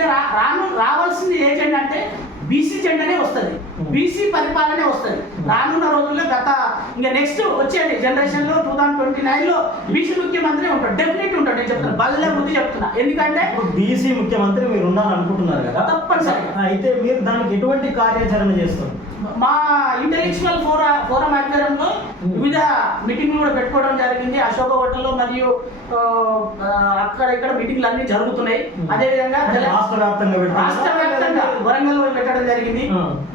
అంటే రావాల్సింది ఏ జెండా అంటే బీసీ జెండానే వస్తుంది, బీసీ పరిపాలనే వస్తుంది రానున్న రోజుల్లో. ఇంకా నెక్స్ట్ వచ్చే జనరేషన్లో 2029లో బీసీ ముఖ్యమంత్రి ఉంటాడు, డెఫినెట్ ఉంటాడు. నేను చెప్తున్నా, బల్లె ముందు చెప్తున్నా. ఎందుకంటే బీసీ ముఖ్యమంత్రి మీరు ఉండాలనుకుంటున్నారు కదా, తప్పనిసరిగా. అయితే మీరు దానికి ఎటువంటి కార్యాచరణ చేస్తారు? మా ఇంటెలెక్చువల్ ఫోరం ఆధ్వర్యంలో వివిధ మీటింగ్లు కూడా పెట్టుకోవడం జరిగింది. అశోక హోటల్లో మరియు అక్కడ ఇక్కడ మీటింగ్లు అన్ని జరుగుతున్నాయి. అదేవిధంగా రాష్ట్ర వ్యాప్తంగా వరంగల్లో పెట్టడం జరిగింది,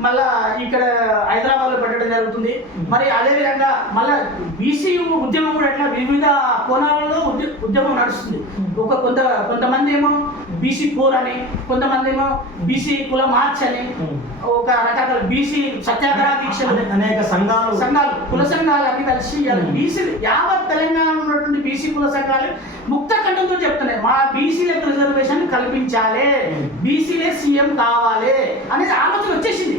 మళ్ళా ఇక్కడ హైదరాబాద్ లో పెట్టడం జరుగుతుంది. మరి అదేవిధంగా మళ్ళా బీసీ ఉద్యమం కూడా ఎట్లా వివిధ కోణాలలో ఉద్యమం నడుస్తుంది. కొంతమంది ఏమో బీసీ కోర్ అని, కొంతమంది ఏమో బీసీ కుల మార్చ్ అని, ఒక రకరకాల బీసీ సత్యాగ్రహ దీక్షలు, అనేక సంఘాలు కుల సంఘాలు అన్ని కలిసి బీసీ యావత్ తెలంగాణ ఉన్నటువంటి బీసీ కుల సంఘాలు ముక్త కంఠంతో చెప్తున్నాయి, మా బీసీలకు రిజర్వేషన్ కల్పించాలి, బీసీలే సీఎం కావాలి అనేది ఆలోచన వచ్చేసింది.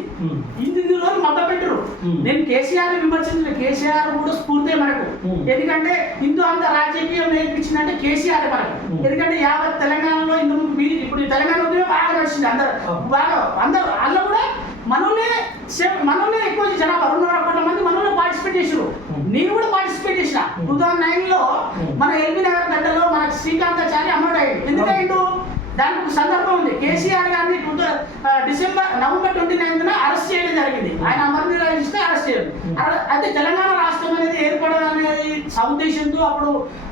ఇన్ని రోజులు మత పెట్టరు. నేను కేసీఆర్ విమర్శించిన, కేసీఆర్ కూడా స్ఫూర్తే మనకు. ఎందుకంటే హిందూ అంత రాజకీయం నేర్పించిందంటే కేసీఆర్ మనకు. ఎందుకంటే యావత్ తెలంగాణలో ఇప్పుడు తెలంగాణ ఉద్యమం బాగా నడిచింది, అందరూ అందులో కూడా మనోళ్ళే ఎక్కువ జనాభా 2.5 కోట్ల మంది మనోళ్ళు పార్టిసిపేట్ చేసారు. నేను కూడా పార్టిసిపేట్ చేసిన. 2009లో మన ఎల్బీ నగర్ గడ్డలో మన శ్రీకాంతాచారి అమరుడు అయ్యింది. ఎందుకంటే దానికి ఒక సందర్భం ఉంది. కేసీఆర్ గారిని నవంబర్ 29న అరెస్ట్ చేయడం జరిగింది. ఆయన అమరనిరాజిస్తే అరెస్ట్ చేయడం. అయితే తెలంగాణ రాష్ట్రం అనేది ఏర్పడడం అనేది ఉద్దేశంతో అప్పుడు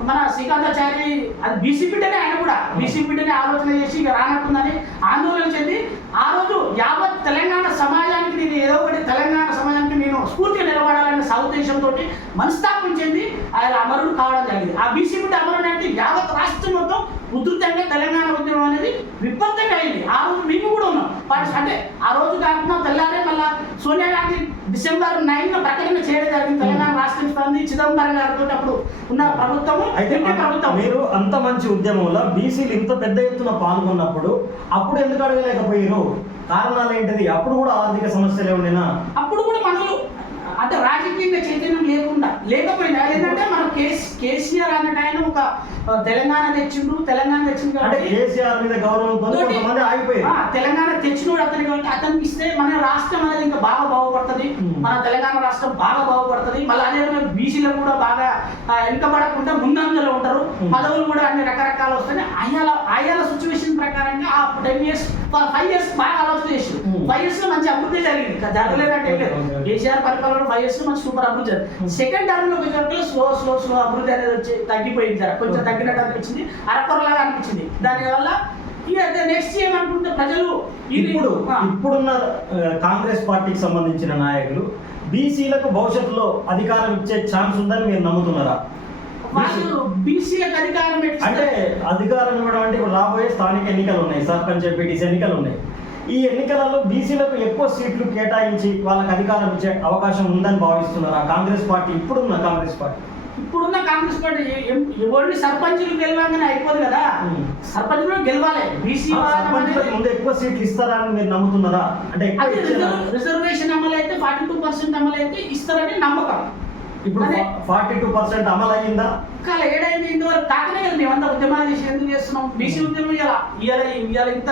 మన శ్రీకాంతాచారి అది బీసీ బిడ్డనే, ఆయన కూడా బీసీ బిడ్డనే ఆలోచన చేసి ఇక రానట్టుందని ఆందోళన చెంది ఆ రోజు యావత్ తెలంగాణ సమాజానికి నేను ఏదో ఒకటి తెలంగాణ సమాజానికి నేను స్ఫూర్తిగా నిలబడాలనే సదుద్దేశంతో మనస్తాపం చెంది ఆయన అమరుడు కావడం జరిగింది. ఆ బీసీ బిడ్డ అమరుడు అంటే యావత్ రాష్ట్రం మొత్తం ఉధృతంగా తెలంగాణ ఉద్యమం అనేది విపత్తంగా అయింది. ఆ రోజు మేము కూడా ఉన్నాం. అంటే ఆ రోజు కాకుండా తెల్లారే మళ్ళా సోనియా గాంధీ December 9న ప్రకటన చేయడం జరిగింది. తెలంగాణ రాష్ట్రం ఇస్తుంది చిదంబరం గారితో అప్పుడు ఉన్న ప్రభుత్వము. అయితే మీరు అంత మంచి ఉద్యమంలో బీసీలు ఇంత పెద్ద ఎత్తున పాల్గొన్నప్పుడు అప్పుడు ఎందుకు అడగలేకపోయారు? కారణాలు ఏంటిది? అప్పుడు కూడా ఆర్థిక సమస్యలు ఉండేనా? అప్పుడు కూడా మనలు అంటే రాజకీయంగా చైతన్యం లేకపోయినా ఏంటంటే మనం కేసీఆర్ అన్నట్టు ఆయన ఒక తెలంగాణ తెచ్చిండు అంటే కేసీఆర్ మీద గౌరవం కొంతమంది ఆగిపోయారు. తెలంగాణ తెచ్చినోడు అతనికి కాబట్టి అతనికి ఇస్తే మన రాష్ట్రం అనేది ఇంకా బాగా బాగుపడుతుంది, మన తెలంగాణ రాష్ట్రం బాగా బాగుపడుతుంది. మళ్ళీ అదే బీసీలకు కూడా బాగా వెనుకబడకుండా ముందంజలో ఉంటారు, పదవులు కూడా అన్ని రకరకాలు వస్తాయి. ఆయాల సిచ్యువేషన్ ప్రకారంగా ఆ 5 years బాగా ఆలోచన చేసి 5 years లో మంచి అభివృద్ధి జరిగింది. జరగలేదంటే కేసీఆర్ పరిపాలన 5 years లో మంచి సూపర్ అభివృద్ధి జరిగింది. సెకండ్ టర్మ్ లో స్లో అభివృద్ధి అనేది వచ్చి తగ్గిపోయింది, కొంచెం తగ్గినట్టు అనిపించింది, అరకొరలాగా అనిపించింది. దానివల్ల ఇక నెక్స్ట్ ఏమనుకుంటే ప్రజలు ఇప్పుడున్న కాంగ్రెస్ పార్టీకి సంబంధించిన నాయకులు బీసీలకు భవిష్యత్తులో అధికారం ఇచ్చే ఛాన్స్ ఉందని మీరు నమ్ముతున్నారా? బీసీలకు అధికారం అంటే అధికారం ఇవ్వడం అంటే ఇప్పుడు రాబోయే స్థానిక ఎన్నికలు ఉన్నాయి, సర్పంచ్ ఎంపీటీసీ ఎన్నికలు ఉన్నాయి. ఈ ఎన్నికలలో బీసీలకు ఎక్కువ సీట్లు కేటాయించి వాళ్ళకి అధికారం ఇచ్చే అవకాశం ఉందని భావిస్తున్నారా కాంగ్రెస్ పార్టీ? ఇప్పుడున్న కాంగ్రెస్ పార్టీ ఎవరిని సర్పంచులు గెలవాలని అయిపోదు కదా, సర్పంచులు గెలవాలి. బీసీ ముందు ఎక్కువ సీట్లు ఇస్తారని మీరు నమ్ముతున్నారా? అంటే రిజర్వేషన్ అమలు అయితే 42% అమలు అయితే ఇస్తారని నమ్మకం. ఇప్పుడు 42% అమలు అయ్యిందా? ఏడైంది ఇంతవరకు కాకనే కదా మేమంతా ఉద్యమాలు చేసి ఎందుకు చేస్తున్నాం? బీసీ ఉద్యమం ఇవాళ ఇంత